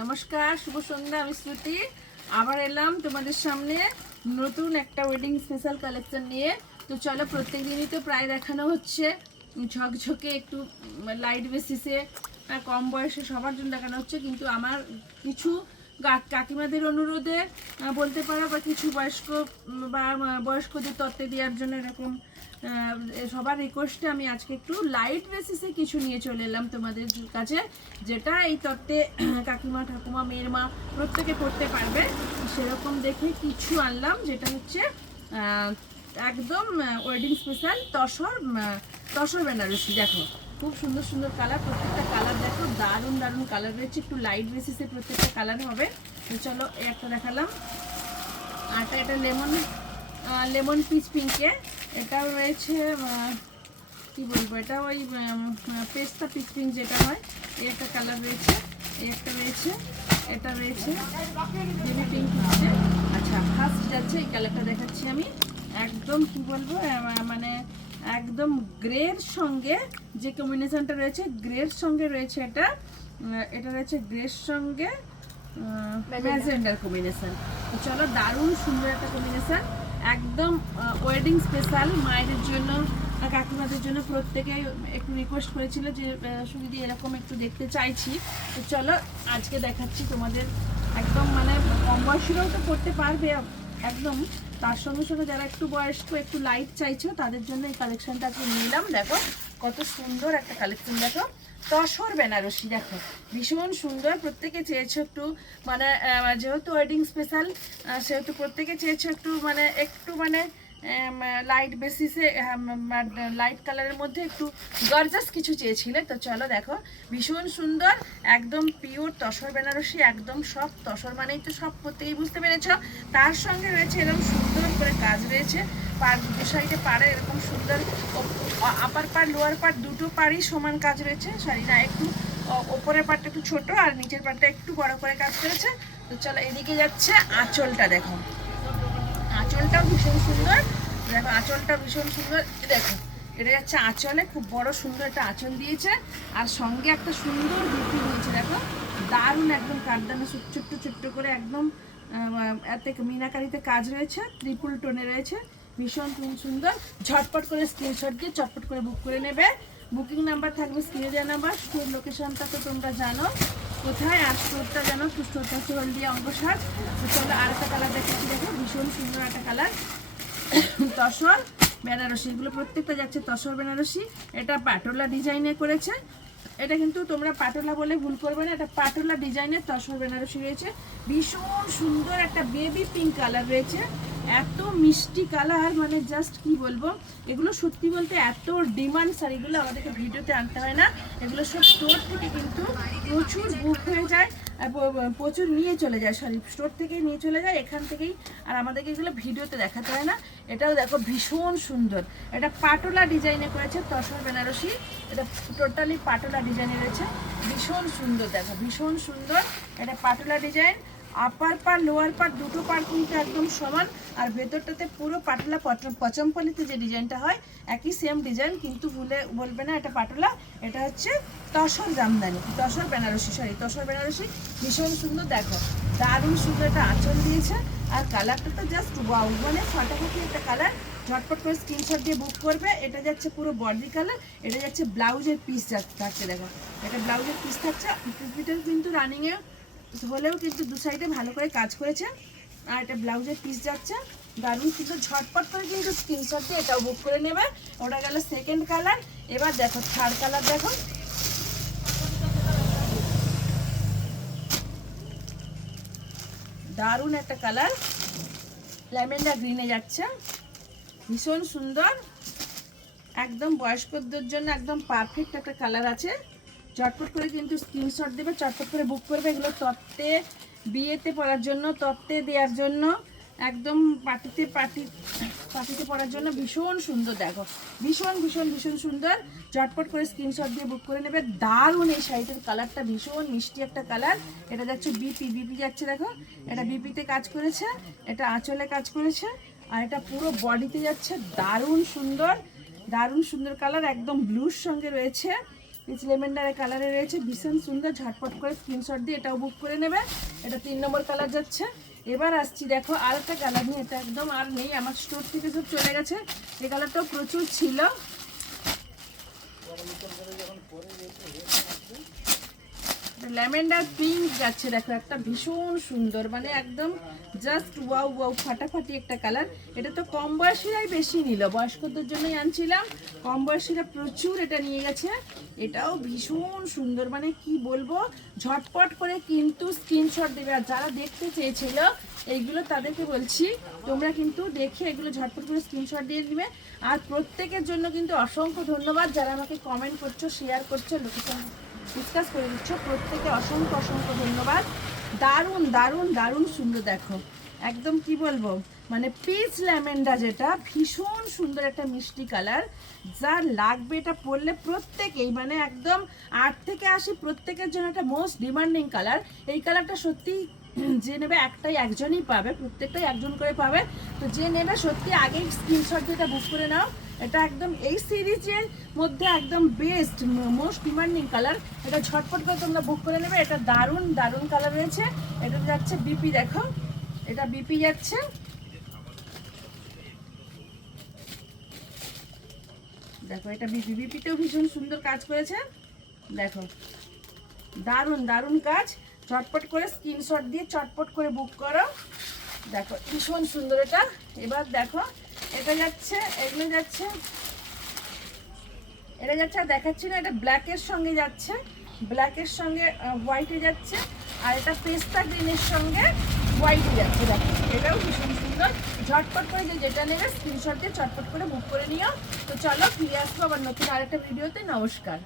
নমস্কার, শুভ সন্ধ্যা। আমি শ্রুতি আবার এলাম তোমাদের সামনে নতুন একটা ওয়েডিং স্পেশাল কালেকশন নিয়ে। তো চলো, প্রত্যেক দিনই তো প্রায় দেখানো হচ্ছে ঝকঝকে একটু লাইট বেসিসে, কম বয়সে সবার জন্য দেখানো হচ্ছে, কিন্তু আমার কিছু কাকিমাদের অনুরোধে বলতে পারো, বা কিছু বয়স্ক বা বয়স্কদের তত্ত্বে দেওয়ার জন্য এরকম সবার রিকোয়েস্টে আমি আজকে একটু লাইট বেসিসে কিছু নিয়ে চলে এলাম তোমাদের কাছে, যেটা এই তত্ত্বে কাকিমা ঠাকুমা মেয়ের মা প্রত্যেকে পড়তে পারবে। সেরকম দেখে কিছু আনলাম, যেটা হচ্ছে একদম ওয়েডিং স্পেশাল তসর বেনারসি। দেখো খুব সুন্দর সুন্দর কালার, প্রত্যেকটা কালার দেখো দারুণ দারুণ কালার রয়েছে, একটু লাইট বেসিসে প্রত্যেকটা কালার হবে। তো চলো, একটা দেখালাম। আরটা এটা লেমন পিচ পিঙ্কে, এটাও রয়েছে কি বলবো, এটা ওই পেস্তা পিচ পিঙ্ক যেটা হয়, এই একটা কালার রয়েছে, এই একটা রয়েছে, এটা রয়েছে বেবি পিঙ্ক হচ্ছে। আচ্ছা, ফার্স্ট যাচ্ছে এই কালারটা দেখাচ্ছি আমি, একদম কি বলবো, মানে একদম গ্রের সঙ্গে যে কম্বিনেশনটা রয়েছে, গ্রের সঙ্গে রয়েছে এটা, এটা রয়েছে গ্রের সঙ্গে ম্যাজেন্ডার কম্বিনেশন। তো চলো, দারুণ সুন্দর একটা কম্বিনেশন, একদম ওয়েডিং স্পেশাল মায়েদের জন্য, কাকিমাদের জন্য। প্রত্যেকে একটু রিকোয়েস্ট করেছিল যে সুবিধি এরকম একটু দেখতে চাইছি। তো চলো, আজকে দেখাচ্ছি তোমাদের। একদম মানে কম বয়সীরাও তো করতে পারবে একদম, তার সঙ্গে সঙ্গে যারা একটু বয়স্ক একটু লাইট চাইছো তাদের জন্য এই কালেকশনটা আজকে নিলাম। দেখো কত সুন্দর একটা কালেকশন, দেখো তসর বেনারসি, দেখো ভীষণ সুন্দর। প্রত্যেকে চেয়েছো একটু মানে যেহেতু ওয়েডিং স্পেশাল, সেহেতু প্রত্যেকে চেয়েছো একটু মানে লাইট বেসিসে, লাইট কালারের মধ্যে একটু গর্জাস কিছু চেয়েছিলে। তো চলো দেখো, ভীষণ সুন্দর, একদম পিওর তসর বেনারসি, একদম সব তসর মানেই তো সব, প্রত্যেকেই বুঝতে পেরেছ। তার সঙ্গে রয়েছে এরকম সুন্দর করে কাজ রয়েছে, পার দুটো সাইডে পাড়ে এরকম সুন্দর, আপার পার লোয়ার পার দুটো পাড়ই সমান কাজ রয়েছে। শাড়িটা একটু ওপরের পাটটা একটু ছোট আর নিচের পাটটা একটু বড় করে কাজ করেছে। তো চলো, এদিকে যাচ্ছে আঁচলটা, দেখো আঁচলটাও ভীষণ সুন্দর, দেখো আঁচলটা ভীষণ সুন্দর। দেখো এটা যাচ্ছে আঁচলে, খুব বড় সুন্দর একটা আঁচল দিয়েছে, আর সঙ্গে একটা সুন্দর বিপি দিয়েছে। দেখো দারুণ, একদম কাঠদানা ছোট্ট ছোট্ট করে একদম এতে মিনাকারিতে কাজ রয়েছে, ট্রিপল টোনে রয়েছে, ভীষণ সুন্দর। ঝটপট করে স্ক্রিনশট দিয়ে চটপট করে বুক করে নেবে। বুকিং নাম্বার থাকবে স্ক্রিনে দেওয়া নাম্বার। স্টোর লোকেশনটা তো তোমরা জানো কোথায়, আর স্টোরটা জানো, স্টোরটা হলদিয়া অঙ্গসার। তো চলো, আরেকটা কালার দেখেছি, দেখো ভীষণ সুন্দর একটা কালার, তসর বেনারসি। এগুলো প্রত্যেকটা যাচ্ছে তসর বেনারসি। এটা পাটোলা ডিজাইনে করেছে, এটা কিন্তু তোমরা পাটোলা বলে ভুল করবে না, এটা পাটোলা ডিজাইনের তসর বেনারসি রয়েছে। ভীষণ সুন্দর একটা বেবি পিঙ্ক কালার রয়েছে, এত মিষ্টি কালার, মানে জাস্ট কি বলবো। এগুলো সত্যি বলতে এত ডিমান্ড শাড়িগুলো, আমাদেরকে ভিডিওতে আনতে হয় না, এগুলো সব স্টোর থেকে কিন্তু প্রচুর বুক হয়ে যায়, প্রচুর নিয়ে চলে যায়, শাড়ি স্টোর থেকে নিয়ে চলে যায় এখান থেকেই, আর আমাদেরকে এগুলো ভিডিওতে দেখাতে হয় না। এটাও দেখো ভীষণ সুন্দর, এটা পাটোলা ডিজাইনে করেছে তসর বেনারসি, এটা টোটালি পাটোলা ডিজাইনে রয়েছে, ভীষণ সুন্দর। দেখো ভীষণ সুন্দর, এটা পাটোলা ডিজাইন, আপার পার লোয়ার পার দুটো পার কিন্তু একদম সমান, আর ভেতরটাতে পুরো পাটোলা পচমপল্লিতে যে ডিজাইনটা হয় একই সেম ডিজাইন, কিন্তু ভুলে বলবে না এটা পাটোলা, এটা হচ্ছে তসর জামদানি, তসর বেনারসি, সরি তসর বেনারসি, ভীষণ সুন্দর। দেখো দারুণ সুন্দর একটা আঁচল দিয়েছে, আর কালারটা তো জাস্ট ওয়াও, মানে ফাটাফাটি একটা কালার। ঝটপট করে স্ক্রিনশট দিয়ে বুক করবে। এটা যাচ্ছে পুরো বডি কালার, এটা যাচ্ছে ব্লাউজের পিস থাকছে, দেখো এটা ব্লাউজের পিস থাকছে, পিসটা কিন্তু রানিংয়ে হলেও কিন্তু দু সাইডে ভালো করে কাজ করেছে, আর এটা ব্লাউজের পিস যাচ্ছে দারুণ সুন্দর। ঝটপট করে কিন্তু স্ক্রিনশট দিয়ে এটাও বুক করে নেবে। ওটা গেল সেকেন্ড কালার। এবার দেখো থার্ড কালার, দেখো দারুণ একটা কালার, ল্যাভেন্ডার গ্রিনে যাচ্ছে, ভীষণ সুন্দর, একদম বয়স্কদের জন্য একদম পারফেক্ট একটা কালার আছে। চটপট করে কিন্তু স্ক্রিনশট দেবে, চটপট করে বুক করবে। এগুলো তত্ত্বে, বিয়েতে পরার জন্য, তত্ত্বে দেওয়ার জন্য, একদম পার্টিতে পরার জন্য ভীষণ সুন্দর। দেখো ভীষণ ভীষণ ভীষণ সুন্দর, চটপট করে স্ক্রিনশট দিয়ে বুক করে নেবে। দারুণ এই শাড়িটার কালারটা, ভীষণ মিষ্টি একটা কালার। এটা যাচ্ছে বিপি যাচ্ছে, দেখো এটা বিপিতে কাজ করেছে, এটা আঁচলে কাজ করেছে, আর এটা পুরো বডিতে যাচ্ছে, দারুণ সুন্দর, দারুণ সুন্দর কালার, একদম ব্লুর সঙ্গে রয়েছে, পিচ লেভেন্ডারের কালারে রয়েছে, ভীষণ সুন্দর। ঝটপট করে স্ক্রিনশট দিয়ে এটাও বুক করে নেবে। এটা 3 নম্বর কালার যাচ্ছে। এবার আসছি দেখো আর একটা কালার নিয়ে, এটা একদম আর নেই, আমার স্টোর থেকে সব চলে গেছে। এই কালারটাও প্রচুর ছিল। ল্যাভেন্ডার পিঙ্ক যাচ্ছে দেখো, একটা ভীষণ সুন্দর, মানে একদম জাস্ট ওয়াও ওয়াও, ফাটাফাটি একটা কালার। এটা তো কম বয়সীরাই বেশি নিল, বয়স্কদের জন্যই আনছিলাম, কম বয়সীরা প্রচুর এটা নিয়ে গেছে। এটাও ভীষণ সুন্দর, মানে কি বলবো, ঝটপট করে কিন্তু স্ক্রিনশট দেবে। আর যারা দেখতে চেয়েছিল এইগুলো তাদেরকে বলছি তোমরা কিন্তু দেখে এগুলো ঝটপট করে স্ক্রিনশট দিয়ে দিবে। আর প্রত্যেকের জন্য কিন্তু অসংখ্য ধন্যবাদ যারা আমাকে কমেন্ট করছো, শেয়ার করছো, লোকেশন ডিসকাস করে দিচ্ছ, প্রত্যেকে অসংখ্য অসংখ্য ধন্যবাদ। দারুণ দারুণ দারুণ সুন্দর, দেখো একদম কি বলবো, মানে পিচ ল্যাভেন্ডার, যেটা ভীষণ সুন্দর একটা মিষ্টি কালার। যা লাগবে এটা পরলে প্রত্যেকেই, মানে একদম 8 থেকে 80 প্রত্যেকের জন্য একটা মোস্ট ডিমান্ডিং কালার। এই কালারটা সত্যি যে নেবে একজনই পাবে, প্রত্যেকটাই একজন করে পাবে। তো যে নেবে সত্যি আগেই স্ক্রিনশট দিয়ে এটা বুক করে নাও। এটা একদম এই সিরিজের মধ্যে একদম বেস্ট মোস্ট ডিমান্ডিং কালার। এটা ঝটপট করে তোমরা বুক করে নেবে। এটা দারুণ দারুণ কালার রয়েছে। এটা যাচ্ছে বিপি, দেখো এটা বিপি যাচ্ছে। দেখো এটা বিপি, বিপিতেও ভীষণ সুন্দর কাজ করেছে, দেখো দারুণ দারুণ কাজ। চটপট করে স্ক্রিনশট দিয়ে চটপট করে বুক করো। দেখো ভীষণ সুন্দর এটা। এবার দেখো এটা যাচ্ছে, এগুলো যাচ্ছে, এটা যাচ্ছে আর দেখাচ্ছি না, এটা ব্ল্যাকের সঙ্গে যাচ্ছে, ব্ল্যাকের সঙ্গে হোয়াইটে যাচ্ছে। আর এটা পেস্তা গ্রিনের সঙ্গে হোয়াইটে যাচ্ছে। দেখো এটাও ভীষণ সুন্দর। ঝটপট করে যেটা নেবে স্ক্রিনশট দিয়ে চটপট করে বুক করে নিও। তো চলো ফিরে আসবো আবার নতুন আরেকটা ভিডিওতে। নমস্কার।